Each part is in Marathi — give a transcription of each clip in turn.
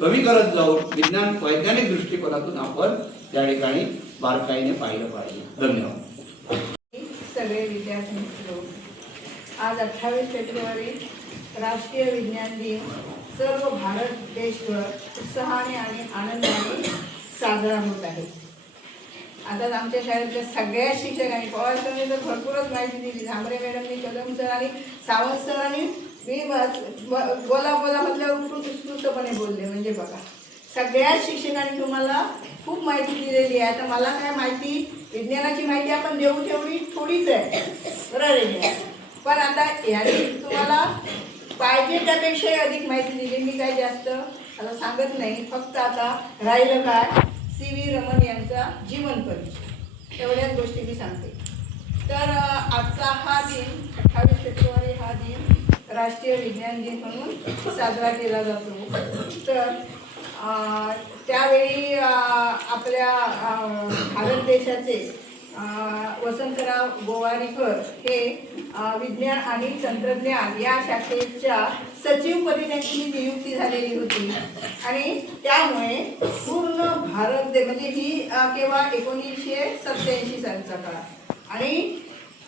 कमी करत जाऊन विज्ञान वैज्ञानिक दृष्टिकोनातून आपण त्या ठिकाणी बारकाईने पाहिलं पाहिजे. धन्यवाद. सगळे विद्यार्थी मित्र, आज 28 फेब्रुवारी राष्ट्रीय विज्ञान दिन सर्व भारत देशभर उत्साहाने आणि आनंदाने साजरा होत आहे. आता आमच्या शाळेतल्या सगळ्या शिक्षकांनी, पवार सरांनी तर भरपूरच माहिती दिली, झांबरे मॅडमनी, कदम सर आणि सावंत सरांनी मी बोला म्हटल्यावर उठून उत्स्फूर्तपणे बोलले. म्हणजे बघा, सगळ्या शिक्षकांनी तुम्हाला खूप माहिती दिलेली आहे. आता मला काय माहिती, विज्ञानाची माहिती आपण देऊ तेवढी थोडीच आहे, बरोबर आहे. पण आता याने तुम्हाला पाहिजे त्यापेक्षाही अधिक माहिती दिली. मी काय जास्त आता सांगत नाही, फक्त आता राहिलं काय, CV रमन यांचा जीवन परिचय, एवढ्याच गोष्टी मी सांगते. तर आजचा हा दिन 28 फेब्रुवारी हा दिन राष्ट्रीय विज्ञान दिन म्हणून साजरा केला जातो. तर त्यावेळी आपल्या भारत देशाचे वसंतराव गोवारीकर हे विज्ञान आणि तंत्रज्ञान या शाखेच्या सचिवपदी त्यांची नियुक्ती झालेली होती. आणि त्यामुळे पूर्ण भारत म्हणजे ही केव्हा 1987 सालचा काळ. आणि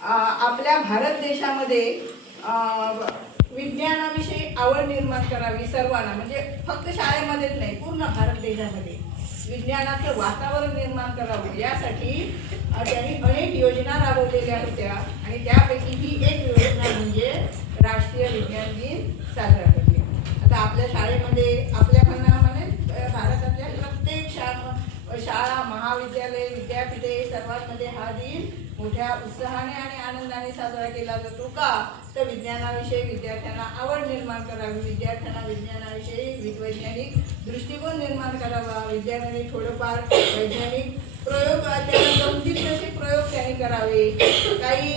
आपल्या भारत देशामध्ये विज्ञानाविषयी आवड निर्माण करावी सर्वांना, म्हणजे फक्त शाळेमध्येच नाही, पूर्ण भारत देशामध्ये विज्ञानाचं वातावरण निर्माण करावं यासाठी त्यांनी अनेक योजना राबवलेल्या होत्या. आणि त्यापैकी ही एक योजना म्हणजे राष्ट्रीय विज्ञान दिन साजरा करणे. आता आपल्या शाळेमध्ये, आपल्या म्हणण्यामध्ये भारतातल्या प्रत्येक शाळा, महाविद्यालय, विद्यापीठे सर्वांमध्ये हा दिन मोठ्या उत्साहाने आणि आनंदाने साजरा केला जातो. का तर विज्ञानाविषयी विद्यार्थ्यांना आवड निर्माण करावी, विद्यार्थ्यांना विज्ञानाविषयी वैज्ञानिक दृष्टिकोन निर्माण करावा, विद्यार्थ्यांनी थोडंफार वैज्ञानिक प्रयोग, त्यांना गमतीत तसे प्रयोग त्यांनी करावे. काही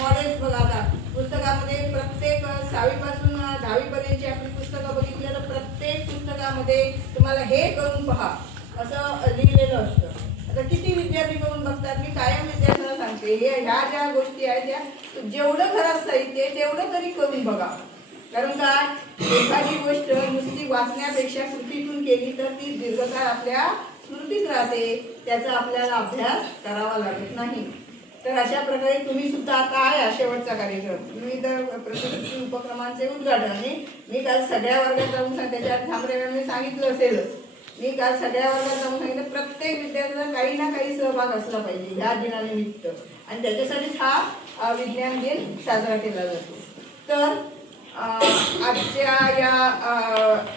मॉडेल्स बघा, आता पुस्तकामध्ये प्रत्येक 6वी पासून 10वी पर्यंतची आपली पुस्तकं बघितली तर प्रत्येक पुस्तकामध्ये तुम्हाला हे करून पहा असं लिहिलेलं असतं. आता किती विद्यार्थी करून बघतात. मी कायम विद्यार्थ्यांना सांगते, हे ह्या ज्या गोष्टी आहेत त्या जेवढं घरात साहित्य तेवढं तरी करून बघा. कारण काय, एखादी गोष्ट नुसती वाचण्यापेक्षा कृतीतून केली तर ती दीर्घकाळ आपल्या स्मृतीत राहते, त्याचा आपल्याला अभ्यास करावा लागत नाही. तर अशा प्रकारे तुम्ही सुद्धा आता आहे शेवटचा कार्यक्रम, विविध प्रशिक्षण उपक्रमांचे उद्घाटन. आणि मी काल सगळ्या वर्गात जाऊन त्याच्यात झांबरे सांगितलं असेलच, मी काल सगळ्या वर्गात जाऊन सांगितलं प्रत्येक विद्यार्थ्याला काही ना काही सहभाग असला पाहिजे ह्या दिनानिमित्त. आणि त्याच्यासाठीच हा विज्ञान दिन साजरा केला जातो. तर आजच्या या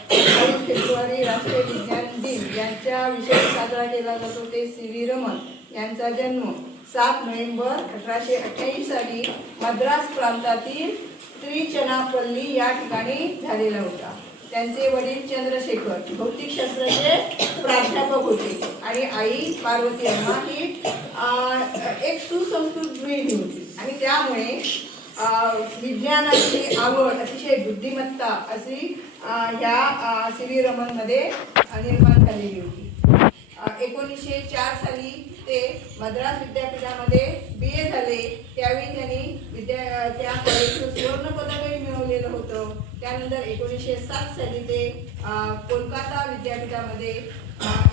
28 फेब्रुवारी राष्ट्रीय विज्ञान दिन यांच्या विषयी साजरा केला जातो ते CV रमन यांचा जन्म 7 नोव्हेंबर 1888 साली मद्रास प्रांतातील त्रिचनापल्ली या ठिकाणी झालेला होता. त्यांचे वडील चंद्रशेखर भौतिकशास्त्राचे प्राध्यापक होते आणि आई पार्वती अम्मा ही एक सुसंस्कृत गृहिणी होती. आणि त्यामुळे विज्ञानाची आवड, अतिशय बुद्धिमत्ता अशी ह्या CV रमनमध्ये निर्माण झालेली होती. 1904 साली ते मद्रास विद्यापीठामध्ये BA झाले. त्यावेळी त्यांनी त्या कॉलेजचं सुवर्ण पदकही मिळवलेलं होतं. त्यानंतर 1907 साली ते कोलकाता विद्यापीठामध्ये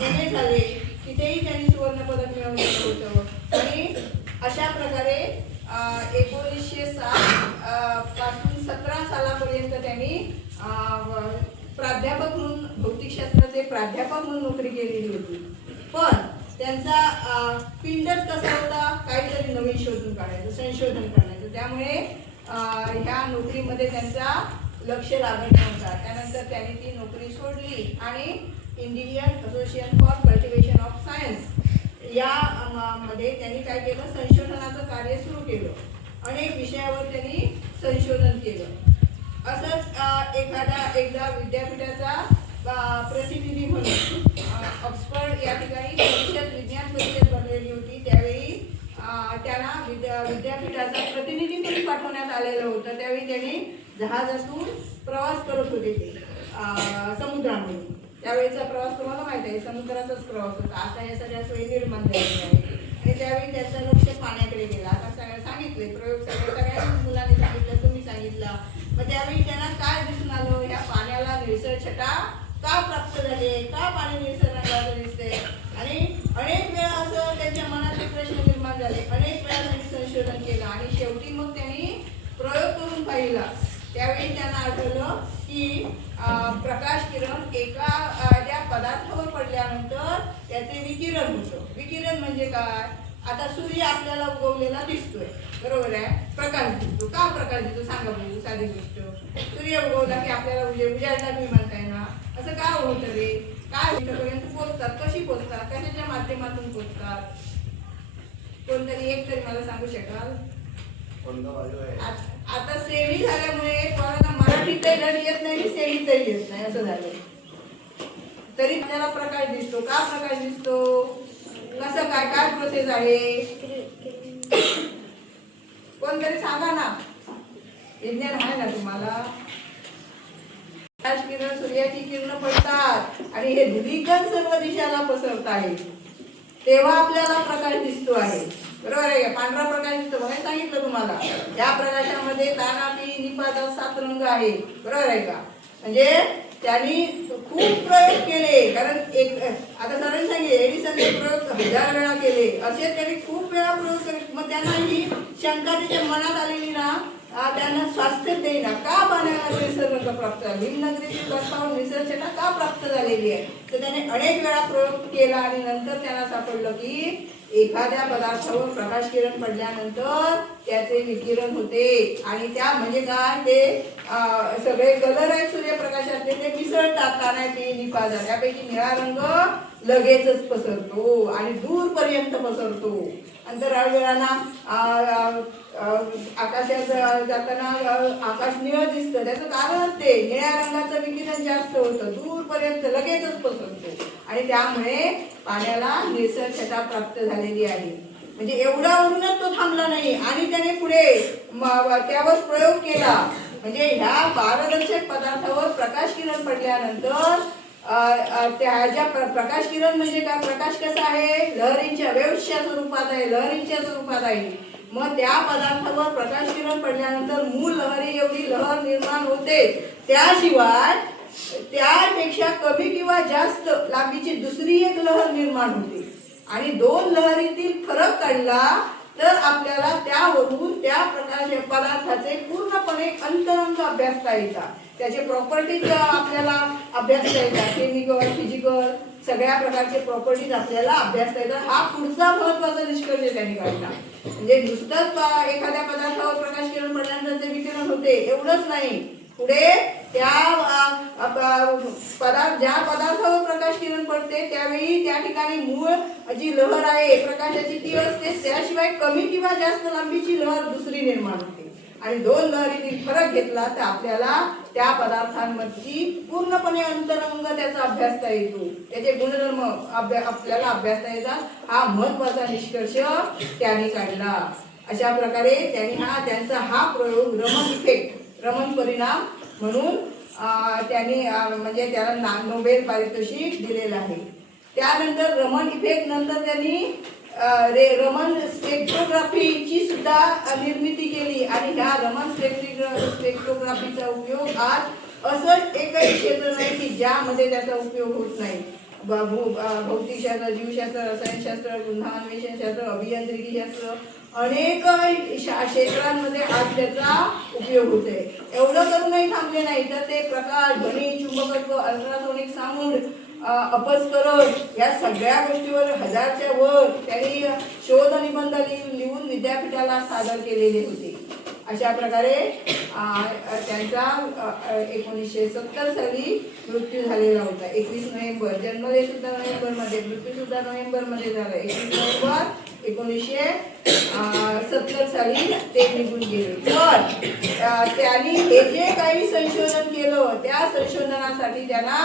MA झाले. तिथेही त्यांनी सुवर्ण पदक मिळवलेलं होतं. आणि अशा प्रकारे 1907 पासून 17 सालापर्यंत त्यांनी प्राध्यापक म्हणून, भौतिकशास्त्राचे प्राध्यापक म्हणून नोकरी केलेली होती. पण त्यांचा पिंडच कसा होता, काहीतरी नवीन शोधून काढायचं, संशोधन करायचं. त्यामुळे ह्या नोकरीमध्ये त्यांचा लक्ष लागत नव्हता. त्यानंतर त्यांनी ती नोकरी सोडली आणि Indian association for cultivation of science या मध्ये त्यांनी काय केलं, संशोधनाचं कार्य सुरू केलं. अनेक विषयावर त्यांनी संशोधन केलं. असंच एकदा विद्यापीठाचा प्रतिनिधी म्हणून ऑक्सफर्ड या ठिकाणी विज्ञान परिषद भरलेली होती. त्यावेळी त्यांना विद्यापीठाचा प्रतिनिधी म्हणून पाठवण्यात आलेलं होतं. त्यावेळी त्यांनी जहाजातून प्रवास करत होते ते समुद्रामध्ये. त्यावेळीचा प्रवास तुम्हाला माहिती आहे, समुद्राचाच प्रवास होता. आता या सगळ्या सोयी निर्माण झालेल्या आहेत. आणि त्यावेळी त्याचं लक्ष पाण्याकडे गेलं. आता सांगितले प्रयोग सगळ्या मुलांनी सांगितलं, तुम्ही सांगितलं. मग त्यावेळी त्यांना काय दिसून आलं, ह्या पाण्याला निळसर छटा का प्राप्त झाले, का पाणी निसर्गाचं दिसते, आणि अनेक वेळा असं त्यांच्या मनाचे प्रश्न निर्माण झाले. अनेक वेळा त्यांनी संशोधन केलं आणि शेवटी मग त्यांनी प्रयोग करून पाहिला. त्यावेळी त्यांना आढळलं की प्रकाश किरण एका त्या पदार्थावर पडल्यानंतर त्याचे विकिरण होतं. विकिरण म्हणजे काय? आता सूर्य आपल्याला उगवलेला दिसतोय, बरोबर आहे, प्रकाश दिसतो. का प्रकाश दिसतो सांगा बघू, साधी गोष्ट. सूर्य उगवला की आपल्याला उजेडला तुम्ही म्हणताय ना, असं का होतं रे? काय इथपर्यंत पोहोचतात? कशी पोहोचतात? कशाच्या माध्यमातून पोहोचतात? कोणतरी एक तरी मला सांगू शकाल? आता सेमी झाल्यामुळे कोणाला मराठीतही धड येत नाही, सेमीतही येत नाही, असं झालं. तरी आपल्याला प्रकाश दिसतो. का प्रकाश दिसतो? कसं काय काय प्रोसेस आहे? कोणतरी सांगा ना, विज्ञान आहे ना तुम्हाला. प्रकाश किरण, सूर्याची किरण पडतात आणि हे धुलीकण सर्व दिशाला पसरत आहे, तेव्हा आपल्याला प्रकाश दिसतो आहे, बरोबर आहे का? पांढरा प्रकाश दिसतो, बघा सांगितलं तुम्हाला. या प्रकाशामध्ये तानापी निपाता 7 रंग आहे, बरोबर आहे का? म्हणजे त्यांनी खूप प्रयोग केले, कारण एक आता सरांनी सांगितले एडिसनने प्रयोग 1000 वेळा केले, असे त्यांनी खूप वेळा प्रयोग केले. मग त्यांना ही शंका त्याच्या मनात आलेली ना, त्यांना स्वास्थ्य देईना. का पाण्याला निसर्ग प्राप्त झाला? हिमनगरीतील बर्फावर निसर्गछटा का प्राप्त झालेली आहे? तर त्याने अनेक वेळा प्रयोग केला आणि नंतर त्यांना सापडलं की एखाद्या पदार्थावर प्रकाश किरण पडल्यानंतर त्याचे विकिरण होते आणि त्या म्हणजे काय, ते सगळे कलर आहेत सूर्यप्रकाशातले ते मिसळतात. कानापी निपादा त्यापैकी निळा रंग लगेचच पसरतो आणि दूरपर्यंत पसरतो. अंतराळवीरांना आकाशात जाताना आकाश निळं दिसतं, त्याचं कारण ते निळ्या रंगाचं विकिरण जास्त होतं, दूरपर्यंत लगेचच पसरतो आणि त्यामुळे पाण्याला निसर्गछटा प्राप्त झालेली आहे. म्हणजे एवढ्यावरूनच तो थांबला नाही आणि त्याने पुढे त्यावर प्रयोग केला. म्हणजे ह्या पारदर्शक पदार्थावर प्रकाश किरण पडल्यानंतर त्याच्या प्रकाश किरण म्हणजे काय? प्रकाश कसा आहे? लहरींच्या वेव्हच्या स्वरूपात आहे, लहरींच्या स्वरूपात आहे. मग त्या पदार्थावर प्रकाश किरण पडल्यानंतर मूळ लहरी एवढी लहर निर्माण होते, त्याशिवाय त्यापेक्षा कमी किंवा जास्त लांबीची दुसरी एक लहर निर्माण होते आणि 2 लहरीतील फरक काढला तर आपल्याला त्यावरून त्या प्रकाश पदार्थाचे पूर्णपणे अंतरंग अभ्यासता येतात. त्याचे प्रॉपर्टीज आपल्याला अभ्यासता येतात, केमिकल, फिजिकल सगळ्या प्रकारचे प्रॉपर्टीज आपल्याला अभ्यासता येतात. हा पुढचा महत्वाचा निष्कर्ष त्यांनी काढला. म्हणजे नुसतंच एखाद्या पदार्थावर प्रकाश किरण पडल्यानंतर ते विकिरण होते एवढंच नाही, पुढे त्या ज्या पदार्थावर प्रकाश किरण पडते त्यावेळी त्या ठिकाणी मूळ जी लहर आहे प्रकाशाची ती असते, त्याशिवाय कमी किंवा जास्त लांबीची लहर दुसरी निर्माण होते आणि 2 लहरीतील फरक घेतला तर आपल्याला त्या पदार्थांमधची पूर्णपणे अंतरंग त्याचा अभ्यासता येतो, त्याचे गुणधर्म आपल्याला अभ्यासता येतात. हा महत्वाचा निष्कर्ष त्यांनी काढला. अशा प्रकारे त्यांचा हा प्रयोग रमन इफेक्ट, रमन परिणाम म्हणून त्यांनी म्हणजे त्याला नोबेल पारितोषिक दिलेलं आहे. त्यानंतर रमन इफेक्ट नंतर त्यांनी रमन स्पेक्ट्रोग्राफीची सुद्धा निर्मिती केली आणि ह्या रमन स्पेक्ट्रोग्राफीचा उपयोग आज असं एकही क्षेत्र नाही की ज्यामध्ये त्याचा उपयोग होत नाही. भौतिकशास्त्र, जीवशास्त्र, रसायनशास्त्र, गुन्हा-अन्वेषणशास्त्र, अभियांत्रिकीशास्त्र अनेक क्षेत्रांमध्ये आज त्याचा उपयोग होतोय. एवढं करूनही थांबले नाही तर ते प्रकाश, ध्वनी, चुंबकत्व, अल्ट्रासोनिक साऊंड, अपस्करण या सगळ्या गोष्टीवर 1000च्या वर त्यांनी शोध निबंध लिहून विद्यापीठाला सादर केलेले होते. अशा प्रकारे त्यांचा 1970 साली मृत्यू झालेला होता. 21 नोव्हेंबर, जन्मदिन सुद्धा नोव्हेंबरमध्ये, मृत्यू सुद्धा नोव्हेंबरमध्ये झाला. 21 नोव्हेंबर 1970 साली ते निघून गेले. पण त्यांनी हे जे काही संशोधन केलं त्या संशोधनासाठी त्यांना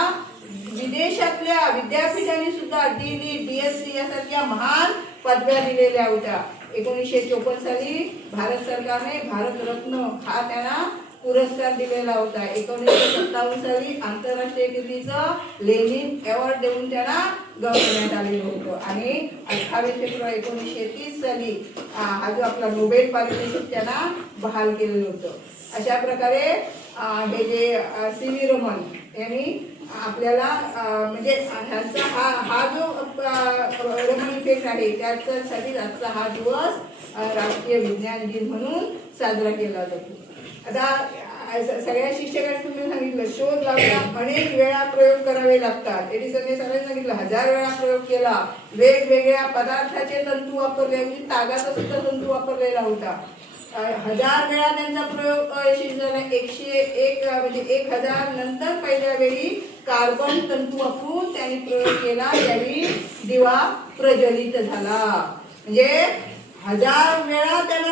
विदेशातल्या विद्यापीठांनी सुद्धा DD, DSc यासारख्या महान पदव्या दिलेल्या होत्या. 1954 साली भारत सरकारने भारतरत्न हा त्यांना पुरस्कार दिलेला होता. 1957 साली आंतरराष्ट्रीय कीर्तीचं लेनिन अवॉर्ड देऊन त्यांना गौरवण्यात आलेलं होतं आणि 28 फेब्रुवारी 1930 साली हा जो आपला नोबेल पारितोषिक त्यांना बहाल केलेलं होतं. अशा प्रकारे हे जे CV रमन यांनी आपल्याला म्हणजे ह्यांचा हा जो रमण इफेक्ट आहे त्याच्यासाठी आजचा हा दिवस राष्ट्रीय विज्ञान दिन म्हणून साजरा केला जातो. आता सगळ्या शिक्षकांनी तुम्ही सांगितलं शोध लावताना अनेक वेळा प्रयोग करावे लागतात. एडिसनने सगळ्यांनी सांगितलं 1000 वेळा प्रयोग केला, वेगवेगळ्या पदार्थाचे तंतू वापरले, म्हणजे तागाचा सुद्धा तंतू वापरलेला होता. 1000 वेळा त्यांचा प्रयोग यशस्वी झाला. 101 म्हणजे 1000 नंतर पहिल्या वेळी कार्बन तंतू वापरून त्यांनी प्रयोग केला, त्यावेळी दिवा प्रज्वलित झाला. म्हणजे 1000 वेळा त्यांना